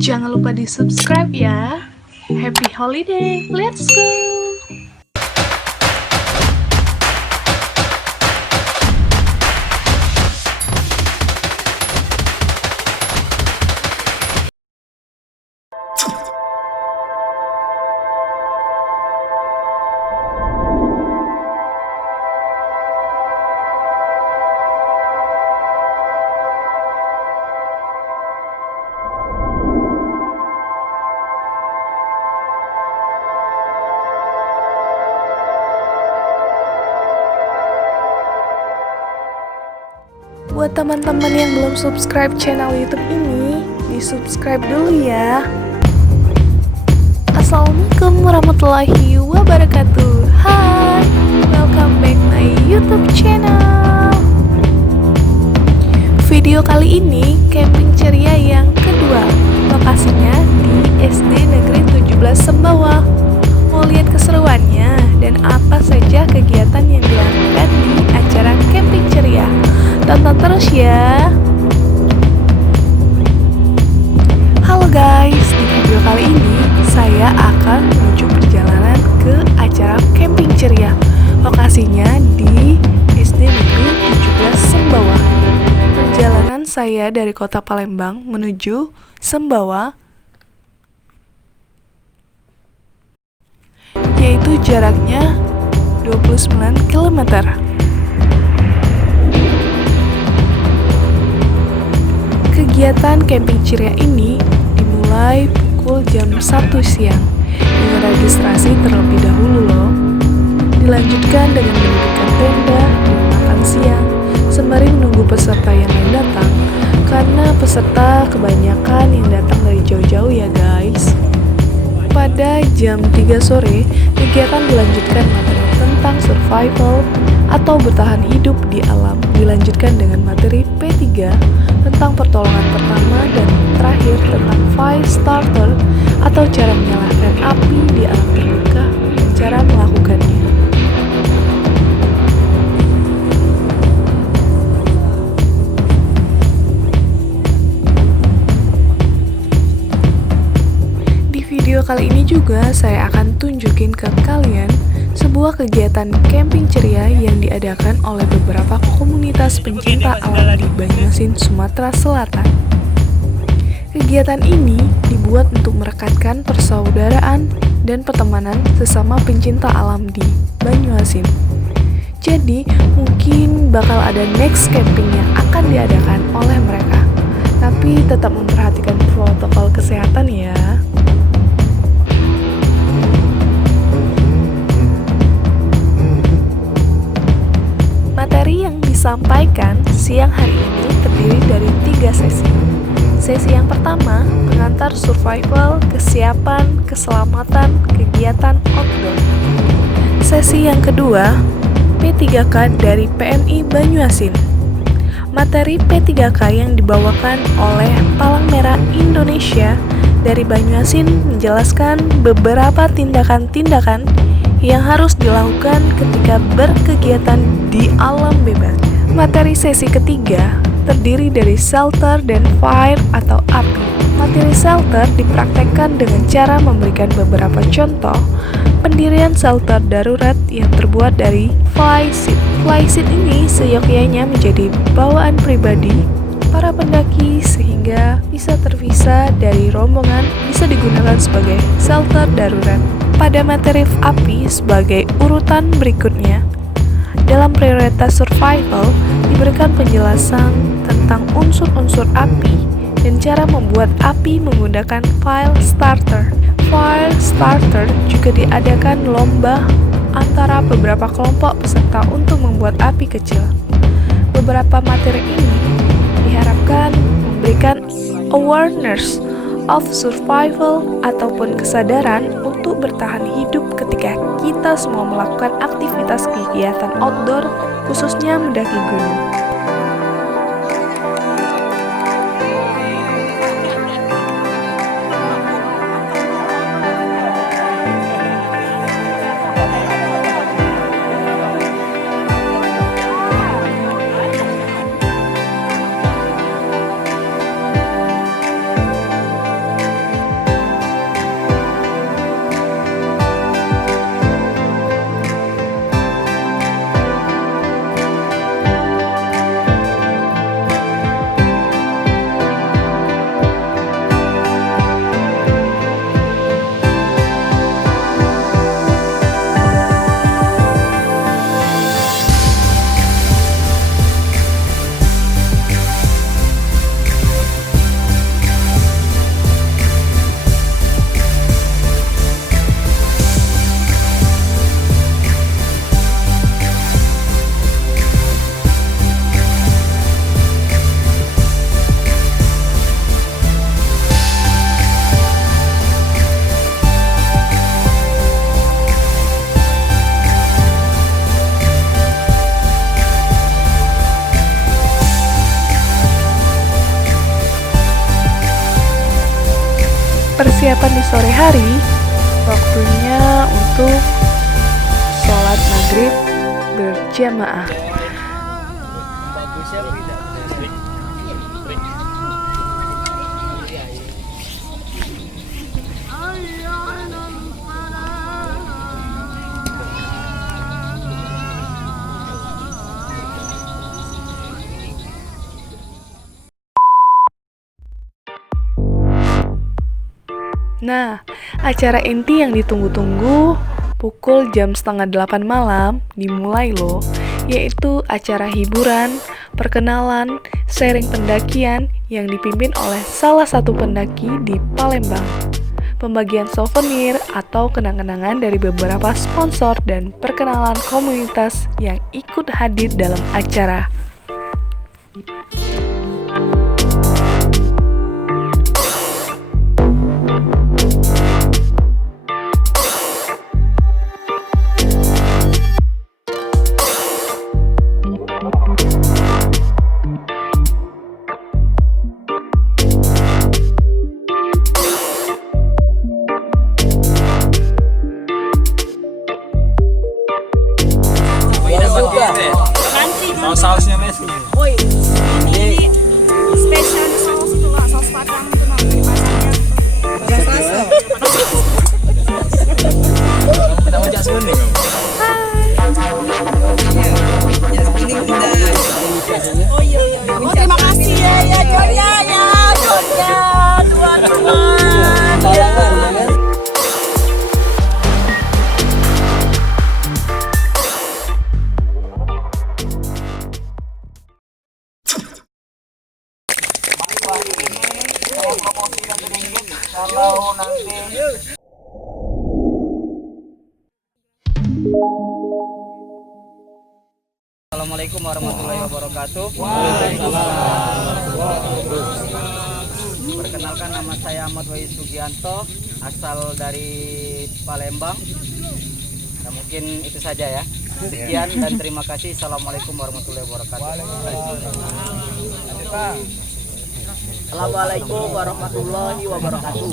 Jangan lupa di subscribe ya. Happy holiday, let's go! Buat teman-teman yang belum subscribe channel YouTube ini, di-subscribe dulu ya. Assalamualaikum warahmatullahi wabarakatuh. Hai, welcome back my YouTube channel. Video kali ini camping ceria yang kedua. Lokasinya di SD Negeri 17 Sembawa. Mau lihat keseruannya dan apa saja kegiatan yang dilakukan di acara camping ceria? Tonton terus ya. Halo guys, di video kali ini saya akan menuju perjalanan ke acara camping ceria. Lokasinya di SD Negeri 17 Sembawa. Perjalanan saya dari kota Palembang menuju Sembawa, yaitu jaraknya 29 km. Kegiatan camping ceria ini dimulai pukul jam 1 siang dengan registrasi terlebih dahulu loh. Dilanjutkan dengan mendirikan tenda dan makan siang sembari menunggu peserta yang lain datang, karena peserta kebanyakan yang datang dari jauh-jauh ya guys. Pada jam 3 sore, kegiatan dilanjutkan materi tentang survival atau bertahan hidup di alam, dilanjutkan dengan materi P3 tentang pertolongan pertama, dan terakhir tentang fire starter atau cara menyalakan api di alam terbuka dan cara melakukannya. Di video kali ini juga saya akan tunjukin ke kalian sebuah kegiatan camping ceria yang diadakan oleh beberapa komunitas pencinta alam di Banyuasin, Sumatera Selatan. Kegiatan ini dibuat untuk merekatkan persaudaraan dan pertemanan sesama pencinta alam di Banyuasin. Jadi, mungkin bakal ada next camping yang akan diadakan oleh mereka. Tapi tetap memperhatikan protokol kesehatan ya. Materi yang disampaikan siang hari ini terdiri dari 3 sesi. Sesi yang pertama, pengantar survival, kesiapan, keselamatan, kegiatan outdoor. Sesi yang kedua, P3K dari PMI Banyuasin. Materi P3K yang dibawakan oleh Palang Merah Indonesia dari Banyuasin menjelaskan beberapa tindakan-tindakan yang harus dilakukan ketika berkegiatan di alam bebas. Materi sesi ketiga terdiri dari shelter dan fire atau api. Materi shelter dipraktekkan dengan cara memberikan beberapa contoh pendirian shelter darurat yang terbuat dari flyseat. Flyseat ini seyogyanya menjadi bawaan pribadi para pendaki sehingga bisa terpisah dari rombongan, bisa digunakan sebagai shelter darurat. Pada materi api sebagai urutan berikutnya, dalam prioritas survival diberikan penjelasan tentang unsur-unsur api dan cara membuat api menggunakan fire starter. Fire starter juga diadakan lomba antara beberapa kelompok peserta untuk membuat api kecil. Beberapa materi ini diharapkan memberikan awareness of survival ataupun kesadaran untuk bertahan hidup ketika kita semua melakukan aktivitas kegiatan outdoor, khususnya mendaki gunung. persiapan di sore hari, waktunya untuk sholat maghrib berjamaah. Nah, acara inti yang ditunggu-tunggu pukul jam 7:30 malam dimulai loh, yaitu acara hiburan, perkenalan, sharing pendakian yang dipimpin oleh salah satu pendaki di Palembang. Pembagian souvenir atau kenang-kenangan dari beberapa sponsor dan perkenalan komunitas yang ikut hadir dalam acara. Sausnya Messi. Woi, ini spesial saus itu lah, saus padang itu nah dari pasarnya. Kita mau jak sebenarnya. Oh iya. Oh terima kasih ya Jonya tuan-tuan. Assalamualaikum warahmatullahi wabarakatuh. Perkenalkan, nama saya Ahmad Wahyu Sugianto, asal dari Palembang. Nah, mungkin itu saja ya. Sekian dan terima kasih. Assalamualaikum warahmatullahi wabarakatuh. Assalamualaikum warahmatullahi wabarakatuh.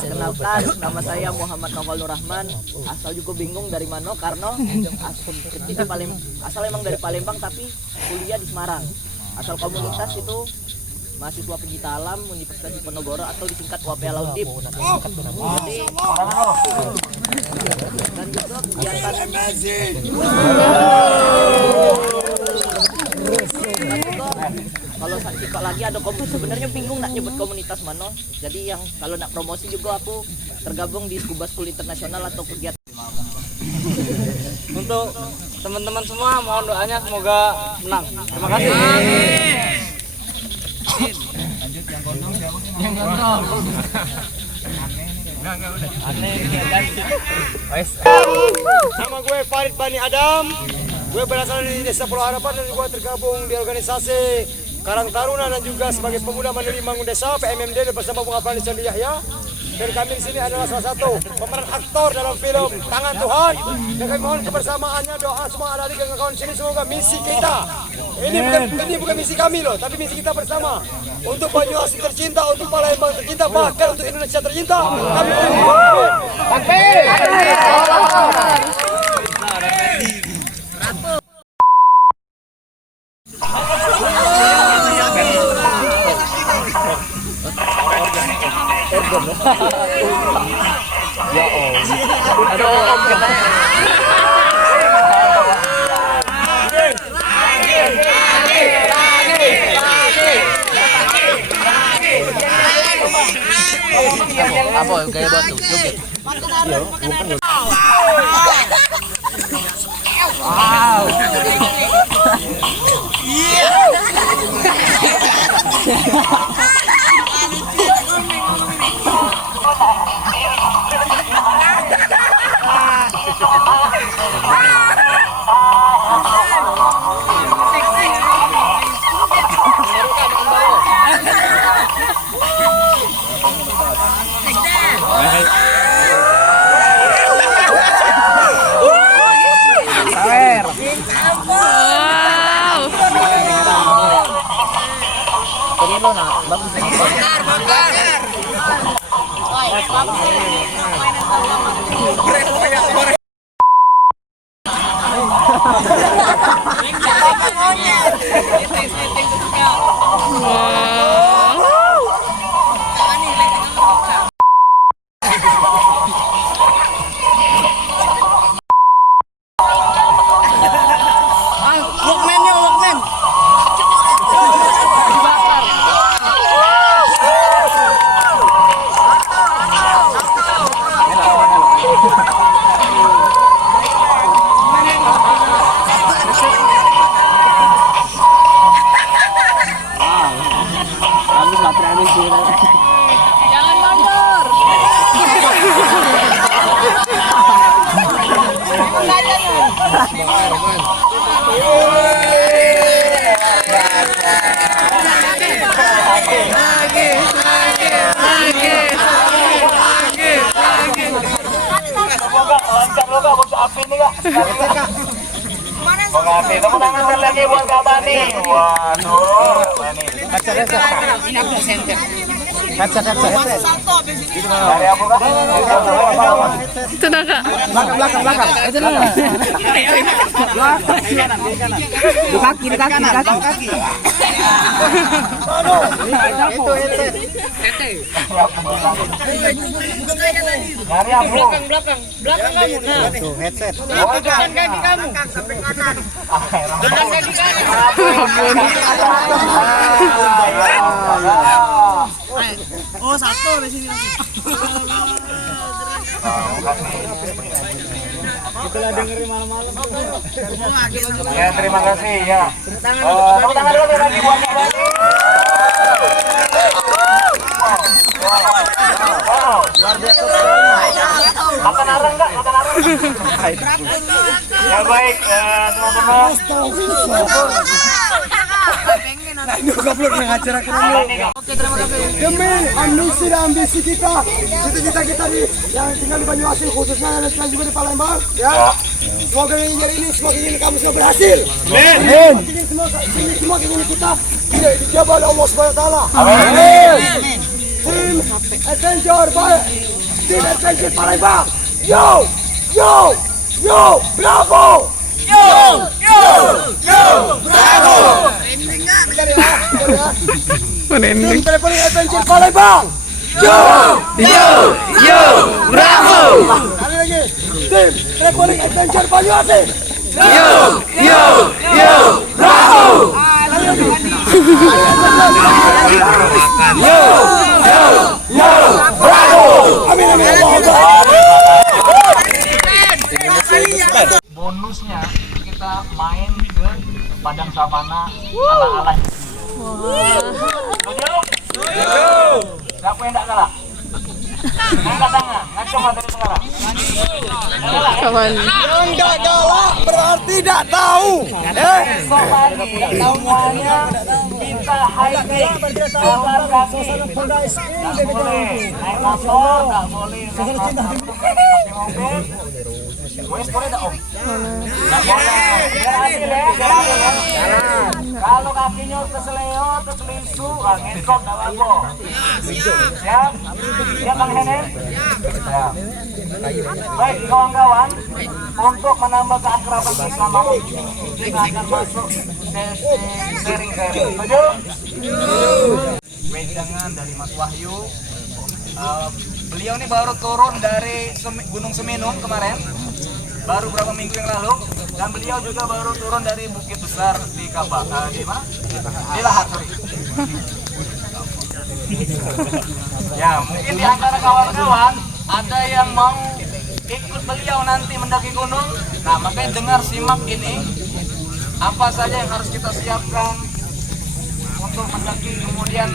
Perkenalkan, nama saya Muhammad Nawal Nurrahman, asal juga bingung dari mana karena asal emang dari Palembang tapi kuliah di Semarang. Asal komunitas itu mahasiswa pencinta alam Universitas Diponegoro atau disingkat UAPA Laundip. Jadi dan juga kegiatan kalau sakit lagi ada komunitas, sebenarnya bingung nak nyebut komunitas mana. Jadi yang kalau nak promosi juga aku tergabung di Scuba School Internasional atau kegiatan. Untuk teman-teman semua, mohon doanya semoga menang. Terima kasih. Lanjut yang gondong siapa? Yang gondong. Nama gue Farid Bani Adam. Gue berasal dari Desa Pulau Harapan dan gue tergabung di organisasi Karang Taruna dan juga sebagai pemuda mandiri Bangun Desa PMMD bersama Bung Afandi Sandi Yahya. Dan kami di sini adalah salah satu pemeran aktor dalam film Tangan Tuhan. Dan kami mohon kebersamaannya, doa semua adik-adik dan kawan sini, semoga misi kita ini bukan misi kami loh, tapi misi kita bersama untuk Banyuwangi tercinta, untuk Palembang tercinta, bahkan untuk Indonesia tercinta. Kami Apa gaya batu? Joget. Wow. lo nak bagus ini. Tepuk tangan sekali lagi buat Kak Bani. Waduh, Bani. Ini aku center. Kaca. Dari apa Kak? Itu dah Kak. Belakang. Itu lah. Di kaki. Itu headset. Dari apa? Belakang kamu. Nah, Tuh headset. depan kaki kamu. Depan kaki kanan. Oh, satu di sini. Itulah dengerin malam-malam. Ya, terima kasih ya. Tepuk tangan dulu lagi buat Kak Bani. Wow. Luar biasa sekali. Makan arang enggak? Ya baik, teman-teman. Ini goblok yang acara keren. Demi ambisi dan ambisi kita, cita-cita kita nih yang tinggal di Banyuasin khususnya dan sekarang juga di Palembang, ya. Semoga ini semua keinginan kamu semua berhasil. Amin. Semua keinginan kita dijabah oleh Allah Subhanahu Wa Taala. Amin. Tim Adventure Palembang. Yo, bravo. Bravo. Tim Telepon Adventure Palembang. Yo, bravo. Kali lagi. Tim Telepon Adventure Banyuasin. Yo, bravo. Kali lagi. Yo, bravo. Amin. Bonusnya kita main ke padang savana ala-ala. Setuju? Siapa yang tak kalah? Angkat tangan, ngacung dari sekarang. Kawan. Yang tidak kalah berarti tidak tahu. Besok pagi semuanya kita hiking jalan kaki. Nggak boleh naik motor, nggak boleh naik mobil. Wes boleh tak Om? Nggak boleh. Biar adil ya, biar adil ya. Kalau kakinya keseleo, keselisu, ngikut tak apa. Siap? Siap Bang Henen? Siap. Baik kawan-kawan, untuk menambah keakraban bersama kita akan masuk sesi sharing-sharing. Setuju? Wejangan dari Mas Wahyu. Beliau ini baru turun dari Gunung Seminung kemarin, baru beberapa minggu yang lalu, dan beliau juga baru turun dari Bukit Besar di di Lahar, sorry. Ya, mungkin di antara kawan-kawan ada yang mau ikut beliau nanti mendaki gunung. Nah, makanya dengar simak ini apa saja yang harus kita siapkan untuk mendaki, kemudian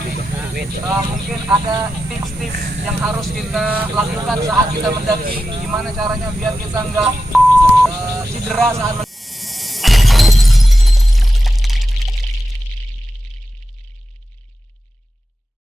mungkin ada tips-tips yang harus kita lakukan saat kita mendaki, gimana caranya biar kita nggak cedera saat